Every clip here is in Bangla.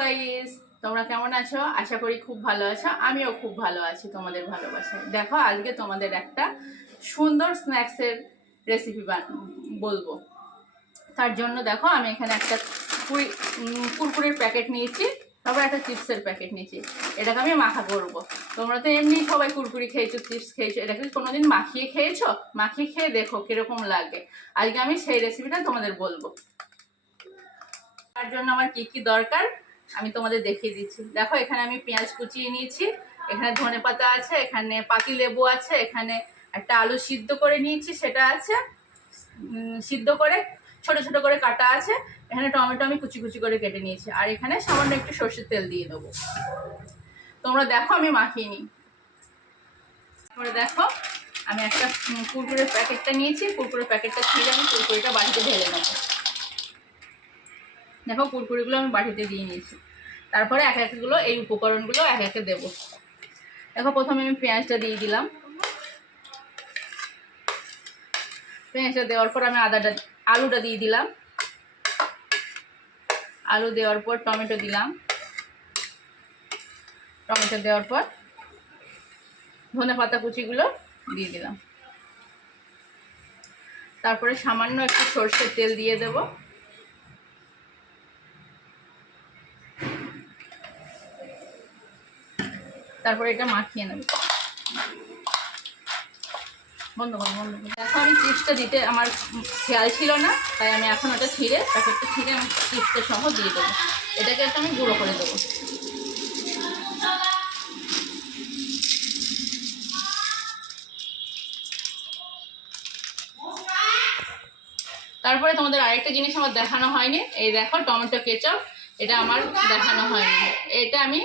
গাইস, তোমরা কেমন আছো? আশা করি খুব ভালো আছো। আমিও খুব ভালো আছি তোমাদের ভালোবাসায়। দেখো, আজকে তোমাদের একটা সুন্দর স্ন্যাক্সের রেসিপি বলবো। তার জন্য দেখো, আমি এখানে একটা কুরকুরের প্যাকেট নিয়েছি, তারপর একটা চিপসের প্যাকেট নিয়েছি। এটাকে আমি মাখা করবো। তোমরা তো এমনি সবাই কুরকুরি খেয়েছো, চিপস খেয়েছো, এটাকে কোনোদিন মাখিয়ে খেয়েছো? মাখিয়ে খেয়ে দেখো কিরকম লাগে। আজকে আমি সেই রেসিপিটা তোমাদের বলবো। তার জন্য আমার কি কি দরকার আমি তোমাদের দেখিয়ে দিচ্ছি। দেখো, এখানে আমি পেঁয়াজ কুচিয়ে নিয়েছি, এখানে ধনেপাতা আছে, এখানে পাতি লেবু আছে, এখানে একটা আলু সিদ্ধ করে নিয়েছি, সেটা আছে সিদ্ধ করে ছোট ছোট করে কাটা আছে, এখানে টমেটো আমি কুচি কুচি করে কেটে নিয়েছি, আর এখানে সামান্য একটু সর্ষের তেল দিয়ে দেবো। তোমরা দেখো আমি মাখিয়ে নিই। তারপরে দেখো, আমি একটা কুরকুরের প্যাকেটটা নিয়েছি, কুরকুরের প্যাকেটটা ছিঁড়ে আমি কুরকুরিটা বাটিতে ঢেলে নেবো। দেখো, কুরকুরিগুলো আমি বাটিতে দিয়ে নিয়েছি। তারপরে এক একগুলো এই উপকরণগুলো এক একে দেবো। দেখো, প্রথমে আমি পেঁয়াজটা দিয়ে দিলাম। পেঁয়াজটা দেওয়ার পর আমি আলুটা দিয়ে দিলাম। আলু দেওয়ার পর টমেটো দিলাম। টমেটো দেওয়ার পর ধনেপাতা কুচিগুলো দিয়ে দিলাম। তারপরে সামান্য একটু সর্ষের তেল দিয়ে দেব। তারপরে এটা মাখিয়ে নেব। বন্ধ করো। দেখো, আমি চিপসটা দিতে আমার খেয়াল ছিল না, তাই আমি এখন ওটা ছিঁড়ে প্যাকেটটা ছিঁড়ে আমি চিপসটা সহ দিয়ে দেবো। এটাকে একটু আমি গুঁড়ো করে দেবো। তারপরে তোমাদের আরেকটা জিনিস আমার দেখানো হয়নি, এই দেখো টমেটো কেচাপ, এটা আমার দেখানো হয়নি, এটা আমি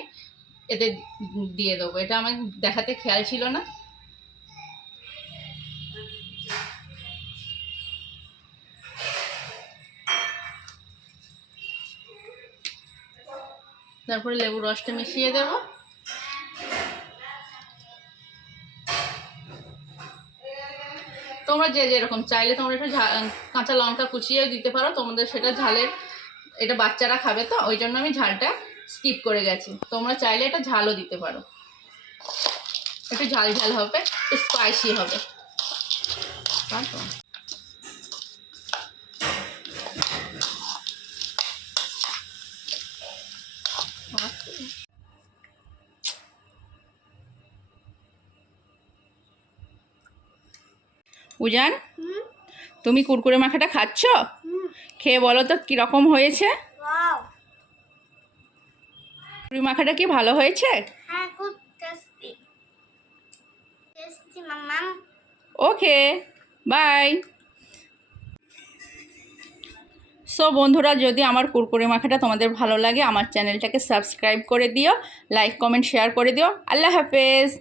এতে দিয়ে দেবো। এটা আমার দেখাতে খেয়াল ছিল না। তারপরে লেবুর রসটা মিশিয়ে দেব। তোমরা যে যেরকম চাইলে তোমরা একটু কাঁচা লঙ্কা কুচিয়েও দিতে পারো, তোমাদের সেটা ঝালের, এটা বাচ্চারা খাবে তো ওই জন্য আমি ঝালটা স্কিপ করে গেছি। তোমরা চাইলে এটা ঝালও দিতে পারো, একটু ঝাল ঝাল হবে, একটু স্পাইসি হবে। উজান, তুমি কুরকুরে মাখাটা খাচ্ছ? খেয়ে বলো তো কিরকম হয়েছে। কুরকুরে মাখাটা কি ভালো হয়েছে? হ্যাঁ, খুব tasty mumma. Okay, bye. So বন্ধুরা, যদি আমার কুরকুরে মাখাটা তোমাদের ভালো লাগে, আমার চ্যানেলটাকে সাবস্ক্রাইব করে দিও, লাইক কমেন্ট শেয়ার করে দিও। আল্লাহ হাফেজ।